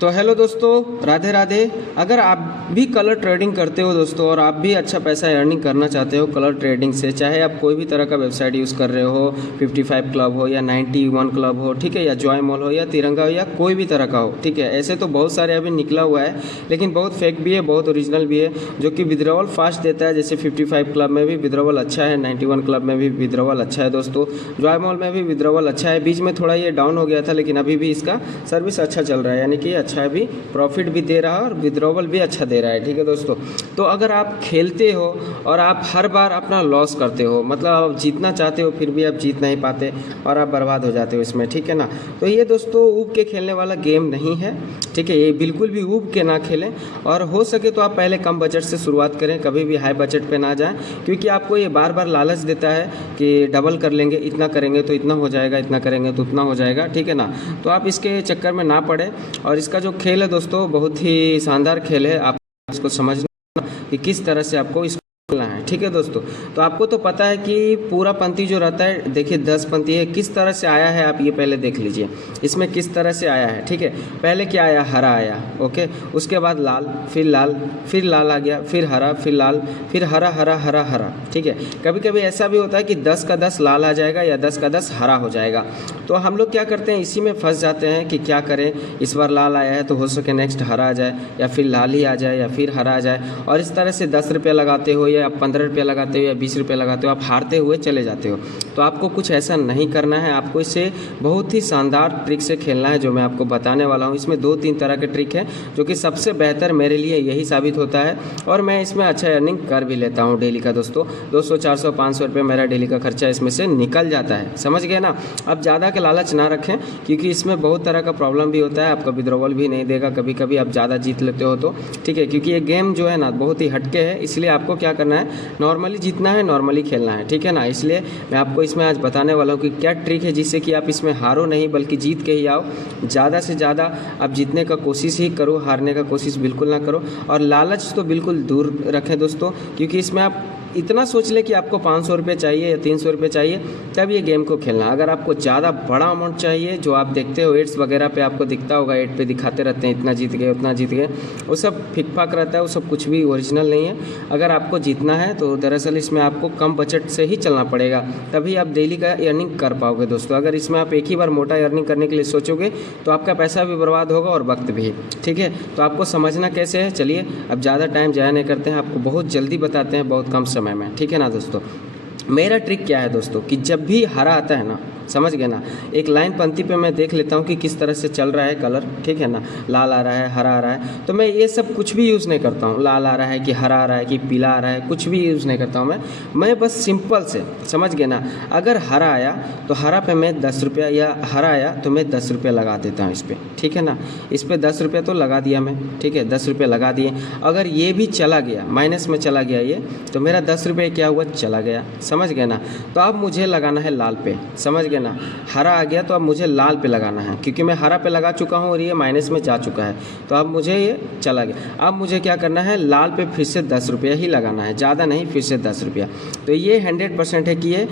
तो हेलो दोस्तों, राधे राधे। अगर आप भी कलर ट्रेडिंग करते हो दोस्तों और आप भी अच्छा पैसा अर्निंग करना चाहते हो कलर ट्रेडिंग से, चाहे आप कोई भी तरह का वेबसाइट यूज़ कर रहे हो, 55 क्लब हो या 91 क्लब हो, ठीक है, या जॉय मॉल हो या तिरंगा हो या कोई भी तरह का हो, ठीक है। ऐसे तो बहुत सारे अभी निकला हुआ है, लेकिन बहुत फेक भी है, बहुत ओरिजिनल भी है, जो कि विड्रॉवल फास्ट देता है। जैसे 55 क्लब में भी विड्रॉवल अच्छा है, 91 क्लब में भी विड्रॉवल अच्छा है दोस्तों, जॉय मॉल में भी विड्रॉवल अच्छा है। बीच में थोड़ा ये डाउन हो गया था, लेकिन अभी भी इसका सर्विस अच्छा चल रहा है, यानी कि अच्छा भी प्रॉफिट भी दे रहा है और विड्रॉवल भी अच्छा दे रहा है, ठीक है दोस्तों। तो अगर आप खेलते हो और आप हर बार अपना लॉस करते हो, मतलब आप जीतना चाहते हो फिर भी आप जीत नहीं पाते और आप बर्बाद हो जाते हो इसमें, ठीक है ना। तो ये दोस्तों ऊब के खेलने वाला गेम नहीं है, ठीक है। ये बिल्कुल भी ऊब के ना खेलें, और हो सके तो आप पहले कम बजट से शुरुआत करें, कभी भी हाई बजट पे ना जाएं, क्योंकि आपको ये बार बार लालच देता है कि डबल कर लेंगे, इतना करेंगे तो इतना हो जाएगा, इतना करेंगे तो उतना हो जाएगा, ठीक है ना। तो आप इसके चक्कर में ना पड़े। और इसका जो खेल है दोस्तों बहुत ही शानदार खेल है, आप इसको समझना कि किस तरह से आपको इसको खेलना है, ठीक है दोस्तों। तो आपको तो पता है कि पूरा पंक्ति जो रहता है, देखिए 10 पंक्ति है, किस तरह से आया है आप ये पहले देख लीजिए, इसमें किस तरह से आया है, ठीक है। पहले क्या आया, हरा आया, ओके, उसके बाद लाल, फिर लाल आ गया, फिर हरा, फिर लाल, फिर हरा हरा हरा हरा, ठीक है। कभी कभी ऐसा भी होता है कि 10 का 10 लाल आ जाएगा या 10 का 10 हरा हो जाएगा। तो हम लोग क्या करते हैं, इसी में फंस जाते हैं कि क्या करें, इस बार लाल आया है तो हो सके नेक्स्ट हरा आ जाए, या फिर लाल ही आ जाए, या फिर हरा आ जाए, और इस तरह से 10 रुपये लगाते हो या 15 रुपये लगाते हो या 20 रुपये लगाते हो, आप हारते हुए चले जाते हो। तो आपको कुछ ऐसा नहीं करना है, आपको इसे बहुत ही शानदार ट्रिक से खेलना है, जो मैं आपको बताने वाला हूँ। इसमें 2-3 तरह के ट्रिक हैं, जो कि सबसे बेहतर मेरे लिए यही साबित होता है, और मैं इसमें अच्छा अर्निंग कर भी लेता हूँ डेली का दोस्तों। 200, 400, 500 रुपये मेरा डेली का खर्चा इसमें से निकल जाता है, समझ गए ना। अब ज़्यादा के लालच ना रखें, क्योंकि इसमें बहुत तरह का प्रॉब्लम भी होता है, आपका विड्रॉवल भी नहीं देगा कभी कभी आप ज़्यादा जीत लेते हो तो, ठीक है। क्योंकि ये गेम जो है ना बहुत ही हटके है, इसलिए आपको क्या करना है, नॉर्मली जीतना है, नॉर्मली खेलना है, ठीक है ना। इसलिए मैं आपको इसमें आज बताने वाला हूँ कि क्या ट्रिक है जिससे कि आप इसमें हारो नहीं बल्कि जीत के ही आओ। ज़्यादा से ज़्यादा आप जीतने का कोशिश ही करो, हारने का कोशिश बिल्कुल ना करो। और लालच तो बिल्कुल दूर रखें दोस्तों, क्योंकि इसमें आप इतना सोच ले कि आपको 500 रुपये चाहिए या 300 रुपये चाहिए, तब ये गेम को खेलना। अगर आपको ज़्यादा बड़ा अमाउंट चाहिए, जो आप देखते हो एड्स वगैरह पे आपको दिखता होगा, एड पे दिखाते रहते हैं इतना जीत गए उतना जीत गए, वो सब फिक फाक रहता है, वो सब कुछ भी ओरिजिनल नहीं है। अगर आपको जीतना है तो दरअसल इसमें आपको कम बजट से ही चलना पड़ेगा, तभी आप डेली का अर्निंग कर पाओगे दोस्तों। अगर इसमें आप एक ही बार मोटा अर्निंग करने के लिए सोचोगे तो आपका पैसा भी बर्बाद होगा और वक्त भी, ठीक है। तो आपको समझना कैसे है, चलिए अब ज़्यादा टाइम ज़ाया नहीं करते हैं, आपको बहुत जल्दी बताते हैं, बहुत कम समय में, ठीक है ना दोस्तों। मेरा ट्रिक क्या है दोस्तों कि जब भी हरा आता है ना, समझ गए ना, एक लाइन पंक्ति पे मैं देख लेता हूँ कि किस तरह से चल रहा है कलर, ठीक है ना, लाल आ रहा है, हरा आ रहा है, तो मैं ये सब कुछ भी यूज़ नहीं करता हूँ, लाल आ रहा है कि हरा आ रहा है कि पीला आ रहा है, कुछ भी यूज़ नहीं करता हूँ मैं बस सिंपल से, समझ गए ना। अगर हरा आया तो हरा पे मैं 10 रुपया, या हरा आया तो मैं 10 रुपये लगा देता हूँ इस पर, ठीक है ना। इस पर 10 रुपये तो लगा दिया मैं, ठीक है, 10 रुपये लगा दिए। अगर ये भी चला गया, माइनस में चला गया ये, तो मेरा 10 रुपये क्या हुआ, चला गया, समझ गए ना। तो अब मुझे लगाना है लाल पे, समझ गए ना। हरा आ गया तो अब मुझे लाल पे लगाना है, क्योंकि मैं हरा पे लगा चुका हूँ और ये माइनस में जा चुका है, तो अब मुझे ये चला गया। अब मुझे क्या करना है, लाल पे फिर से 10 रुपया ही लगाना है, ज़्यादा नहीं, फिर से 10 रुपया। तो ये 100% है कि ये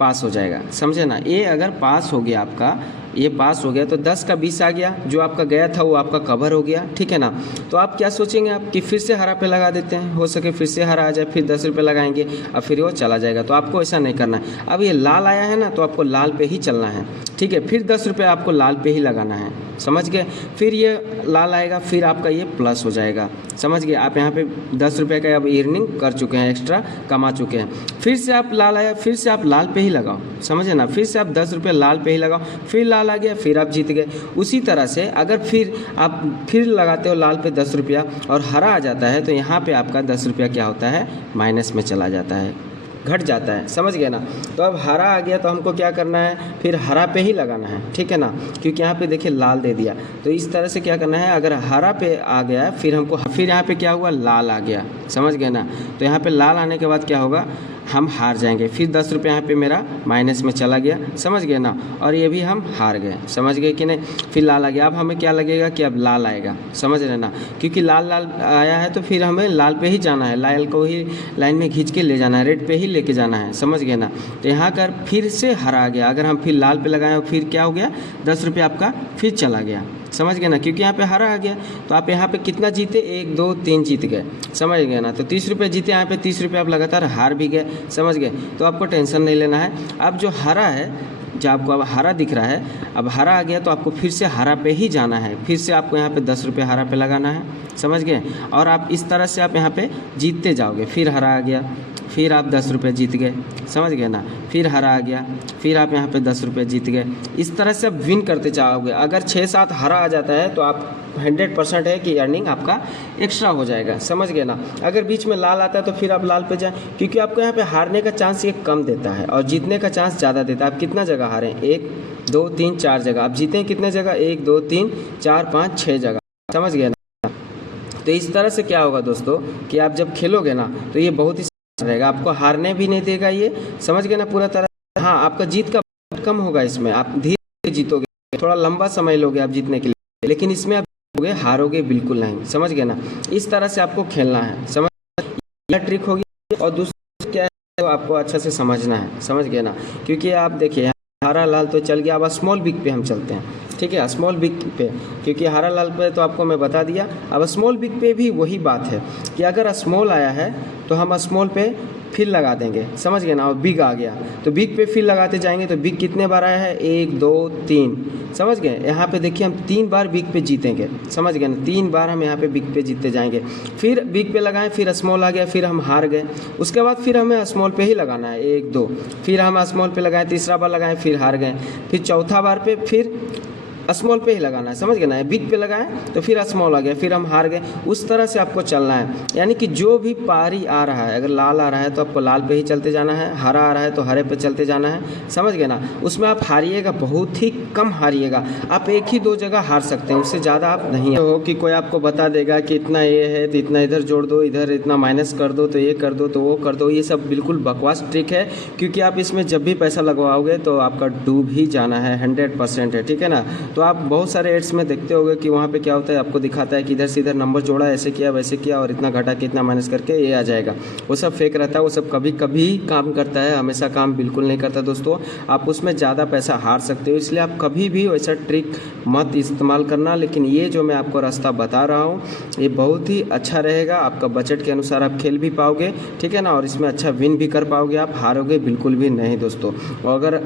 पास हो जाएगा, समझे ना। ये अगर पास हो गया, आपका ये पास हो गया, तो 10 का 20 आ गया, जो आपका गया था वो आपका कवर हो गया, ठीक है ना। तो आप क्या सोचेंगे आप कि फिर से हरा पे लगा देते हैं, हो सके फिर से हरा आ जाए, फिर 10 रुपये लगाएंगे, अब फिर वो चला जाएगा। तो आपको ऐसा नहीं करना है। अब ये लाल आया है ना, तो आपको लाल पे ही चलना है, ठीक है। फिर 10 रुपये आपको लाल पे ही लगाना है, समझ गए। फिर ये लाल आएगा, फिर आपका ये प्लस हो जाएगा, समझ गए। आप यहाँ पे 10 रुपये का अब अर्निंग कर चुके हैं, एक्स्ट्रा कमा चुके हैं। फिर से आप लाल आया, फिर से आप लाल पे ही लगाओ, समझे ना। फिर से आप 10 रुपये लाल पे ही लगाओ, फिर लाल आ गया, फिर आप जीत गए। उसी तरह से अगर फिर आप फिर लगाते हो लाल पे 10 रुपया और हरा आ जाता है, तो यहाँ पे आपका 10 रुपया क्या होता है, माइनस में चला जाता है, घट जाता है, समझ गए ना। तो अब हरा आ गया तो हमको क्या करना है, फिर हरा पे ही लगाना है, ठीक है ना, क्योंकि यहाँ पे देखिए लाल दे दिया। तो इस तरह से क्या करना है, अगर हरा पे आ गया फिर हमको, फिर यहाँ पे क्या हुआ, लाल आ गया, समझ गए ना। तो यहाँ पे लाल आने के बाद क्या होगा, हम हार जाएंगे। फिर 10 रुपये यहाँ पे मेरा माइनस में चला गया, समझ गए ना, और ये भी हम हार गए, समझ गए कि नहीं। फिर लाल आ गया, अब हमें क्या लगेगा कि अब लाल आएगा, समझ रहे ना, क्योंकि लाल लाल आया है तो फिर हमें लाल पे ही जाना है, लाल को ही लाइन में खींच के ले जाना है, रेड पे ही लेके जाना है, समझ गए ना। तो यहाँ कर फिर से हरा आ गया, अगर हम फिर लाल पे लगाएं और फिर क्या हो गया, 10 रुपये आपका फिर चला गया, समझ गए ना, क्योंकि यहाँ पे हारा आ गया। तो आप यहाँ पे कितना जीते, 1 2 3 जीत गए, समझ गए ना। तो 30 रुपये जीते, यहाँ पे 30 रुपये आप लगातार हार भी गए, समझ गए। तो आपको टेंशन नहीं लेना है। अब जो हारा है, जो आपको अब हारा दिख रहा है, अब हारा आ गया तो आपको फिर से हारा पे ही जाना है। फिर से आपको यहाँ पे 10 रुपये हारा पे लगाना है, समझ गए। और आप इस तरह से आप यहाँ पे जीतते जाओगे। फिर हारा आ गया, फिर आप 10 रुपये जीत गए, समझ गए ना। फिर हारा आ गया, फिर आप यहाँ पे 10 रुपये जीत गए। इस तरह से आप विन करते जाओगे। अगर 6-7 हारा आ जाता है तो आप 100% है कि अर्निंग आपका एक्स्ट्रा हो जाएगा, समझ गए ना। अगर बीच में लाल आता है तो फिर आप लाल पे जाएं, क्योंकि आपको यहाँ पे हारने का चांस ये कम देता है और जीतने का चांस ज़्यादा देता है। आप कितना जगह हारे, 1 2 3 4 जगह। आप जीते हैं कितने जगह, 1 2 3 4 5 6 जगह, समझ गए ना। तो इस तरह से क्या होगा दोस्तों कि आप जब खेलोगे ना तो ये बहुत ही रहेगा, आपको हारने भी नहीं देगा ये, समझ गए ना पूरा तरह। हाँ, आपका जीत का कम होगा, इसमें आप धीरे जीतोगे, थोड़ा लंबा समय लोगे आप जीतने के लिए, लेकिन इसमें आप हारोगे बिल्कुल नहीं, समझ गए ना। इस तरह से आपको खेलना है, समझ, यह ट्रिक होगी। और दूसरा क्या है तो आपको अच्छा से समझना है, समझ गए ना। क्योंकि आप देखिए हरा लाल तो चल गया, अब स्मॉल बिग पे हम चलते हैं, ठीक है। स्मॉल बिग पे, क्योंकि हरा लाल पे तो आपको मैं बता दिया। अब स्मॉल बिग पे भी वही बात है कि अगर स्मॉल आया है तो हम स्मॉल पे फिर लगा देंगे, समझ गए ना। और बिग आ गया तो बिग पे फिर लगाते जाएंगे। तो बिग कितने बार आया है, 1 2 3, समझ गए। यहाँ पे देखिए हम 3 बार बिग पे जीतेंगे, समझ गए ना। 3 बार हम यहाँ पे बिग पे जीतते जाएंगे। फिर बिग पे लगाएं, फिर स्मॉल आ गया, फिर हम हार गए। उसके बाद फिर हमें स्मॉल पे ही लगाना है, 1 2, फिर हम स्मॉल पे लगाएं, तीसरा बार लगाएं, फिर हार गए। फिर चौथा बार पे फिर स्मॉल पे ही लगाना है, समझ गए ना। बिग पे लगाएं तो फिर स्मॉल आ गया, फिर हम हार गए। उस तरह से आपको चलना है, यानी कि जो भी पारी आ रहा है, अगर लाल आ रहा है तो आपको लाल पे ही चलते जाना है, हरा आ रहा है तो हरे पे चलते जाना है, समझ गए ना। उसमें आप हारिएगा, बहुत ही कम हारिएगा। आप 1 ही 2 जगह हार सकते हैं, उससे ज़्यादा आप नहीं हो कि कोई आपको बता देगा कि इतना ये है तो इतना इधर जोड़ दो, इधर इतना माइनस कर दो, तो ये कर दो तो वो कर दो। ये सब बिल्कुल बकवास ट्रिक है, क्योंकि आप इसमें जब भी पैसा लगवाओगे तो आपका डूब ही जाना है, 100% है, ठीक है ना। तो आप बहुत सारे एड्स में देखते होंगे कि वहाँ पे क्या होता है, आपको दिखाता है कि इधर से इधर नंबर जोड़ा, ऐसे किया वैसे किया और इतना घटा के इतना माइनस करके ये आ जाएगा। वो सब फेक रहता है, वो सब कभी कभी काम करता है, हमेशा काम बिल्कुल नहीं करता दोस्तों। आप उसमें ज़्यादा पैसा हार सकते हो, इसलिए आप कभी भी वैसा ट्रिक मत इस्तेमाल करना। लेकिन ये जो मैं आपको रास्ता बता रहा हूँ ये बहुत ही अच्छा रहेगा, आपका बजट के अनुसार आप खेल भी पाओगे, ठीक है ना। और इसमें अच्छा विन भी कर पाओगे, आप हारोगे बिल्कुल भी नहीं दोस्तों। और अगर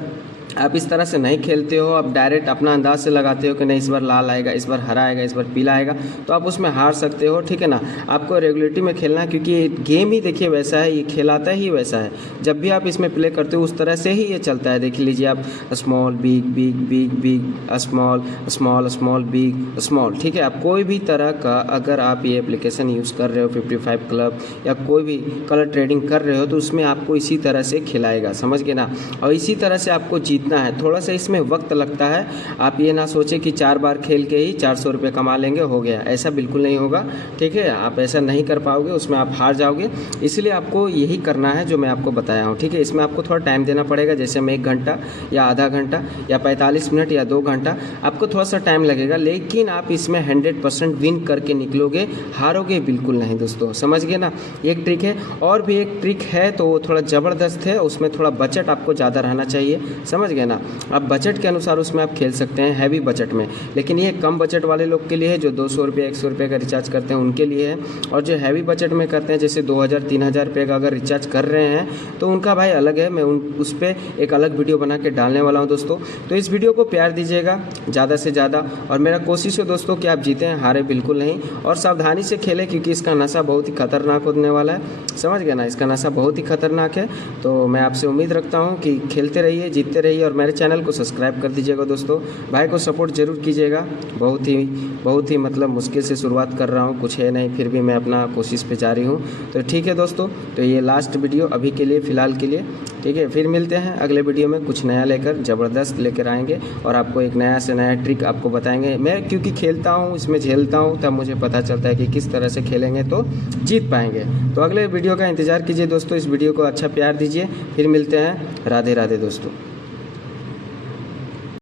आप इस तरह से नहीं खेलते हो, आप डायरेक्ट अपना अंदाज से लगाते हो कि नहीं इस बार लाल आएगा, इस बार हरा आएगा, इस बार पीला आएगा, तो आप उसमें हार सकते हो, ठीक है ना। आपको रेगुलेटरी में खेलना है, क्योंकि ये गेम ही देखिए वैसा है, ये खेलाता ही वैसा है। जब भी आप इसमें प्ले करते हो उस तरह से ही ये चलता है। देख लीजिए आप, small big big big big, small small small big small, ठीक है। आप कोई भी तरह का अगर आप ये एप्लीकेशन यूज़ कर रहे हो, 55 क्लब या कोई भी कलर ट्रेडिंग कर रहे हो, तो उसमें आपको इसी तरह से खिलाएगा, समझ गए ना। और इसी तरह से आपको जीतना है। थोड़ा सा इसमें वक्त लगता है, आप ये ना सोचें कि 4 बार खेल के ही 400 रुपये कमा लेंगे, हो गया, ऐसा बिल्कुल नहीं होगा, ठीक है। आप ऐसा नहीं कर पाओगे, उसमें आप हार जाओगे। इसलिए आपको यही करना है जो मैं आपको बताया हूँ, ठीक है। इसमें आपको थोड़ा टाइम देना पड़ेगा, जैसे हम 1 घंटा या आधा घंटा या 45 मिनट या 2 घंटा, आपको थोड़ा सा टाइम लगेगा, लेकिन आप इसमें 100% विन करके निकलोगे, हारोगे बिल्कुल नहीं दोस्तों, समझ गए ना। एक ट्रिक है, और भी एक ट्रिक है तो वो थोड़ा ज़बरदस्त है, उसमें थोड़ा बजट आपको ज़्यादा रहना चाहिए, समझ गए ना। आप बजट के अनुसार उसमें आप खेल सकते हैं, हैवी बजट में। लेकिन ये कम बजट वाले लोग के लिए है, जो 200 रुपये 100 रुपये का रिचार्ज करते हैं उनके लिए है। और जो हैवी बजट में करते हैं, जैसे 2000-3000 रुपये का अगर रिचार्ज कर रहे हैं तो उनका भाई अलग है, मैं उस पर एक अलग वीडियो बना के डालने वाला हूँ दोस्तों। तो इस वीडियो को प्यार दीजिएगा ज़्यादा से ज़्यादा, और मेरा कोशिश है दोस्तों कि आप जीतें, हारे बिल्कुल नहीं। और सावधानी से खेलें, क्योंकि इसका नशा बहुत ही खतरनाक होने वाला है, समझ गए ना। इसका नशा बहुत ही खतरनाक है। तो मैं आपसे उम्मीद रखता हूँ कि खेलते रहिए, जीतते रहिए, और मेरे चैनल को सब्सक्राइब कर दीजिएगा दोस्तों। भाई को सपोर्ट जरूर कीजिएगा, बहुत ही मतलब मुश्किल से शुरुआत कर रहा हूँ, कुछ है नहीं, फिर भी मैं अपना कोशिश पे जारी हूँ। तो ठीक है दोस्तों, तो ये लास्ट वीडियो अभी के लिए, फ़िलहाल के लिए, ठीक है। फिर मिलते हैं अगले वीडियो में, कुछ नया लेकर, ज़बरदस्त लेकर आएंगे और आपको एक नया से नया ट्रिक आपको बताएंगे। मैं क्योंकि खेलता हूँ, इसमें झेलता हूँ, तब मुझे पता चलता है कि किस तरह से खेलेंगे तो जीत पाएंगे। तो अगले वीडियो का इंतज़ार कीजिए दोस्तों, इस वीडियो को अच्छा प्यार दीजिए। फिर मिलते हैं, राधे राधे दोस्तों।